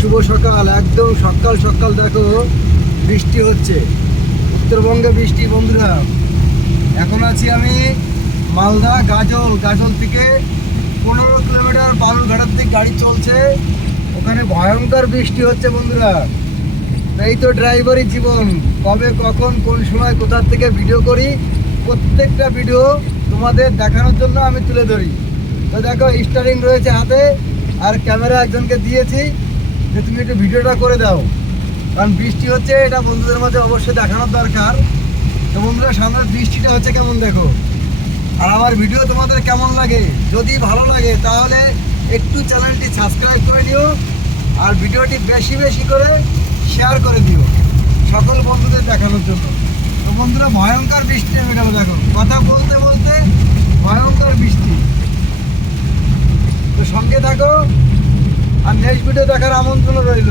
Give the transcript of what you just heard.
শুভ সকাল। একদম সকাল সকাল দেখো বৃষ্টি হচ্ছে, উত্তরবঙ্গে বৃষ্টি। বন্ধুরা, এখন আছি আমি মালদা গাজল থেকে 15 কিলোমিটার বালুরঘাটের দিকে গাড়ি চলছে। ওখানে ভয়ঙ্কর বৃষ্টি হচ্ছে বন্ধুরা। এই তো ড্রাইভারই জীবন, কবে কখন কোন সময় কোথার থেকে ভিডিও করি, প্রত্যেকটা ভিডিও তোমাদের দেখানোর জন্য আমি তুলে ধরি। তো দেখো স্টারিং রয়েছে হাতে, আর ক্যামেরা একজনকে দিয়েছি যে তুমি একটু ভিডিওটা করে দাও, কারণ বৃষ্টি হচ্ছে, এটা বন্ধুদের মাঝে অবশ্যই দেখানোর দরকার। তো বন্ধুরা, সামনে বৃষ্টিটা হচ্ছে কেমন দেখো। আর আমার ভিডিও তোমাদের কেমন লাগে, যদি ভালো লাগে তাহলে একটু চ্যানেলটি সাবস্ক্রাইব করে নিও, আর ভিডিওটি বেশি বেশি করে শেয়ার করে দিও সকল বন্ধুদের দেখানোর জন্য। তো বন্ধুরা, ভয়ঙ্কর বৃষ্টি নেমে গেল দেখো, কথা বলতে বলতে ভয়ঙ্কর বৃষ্টি। তো সঙ্গে থাকো, আর নেক্সট ভিডিও দেখার আমন্ত্রণ রইল।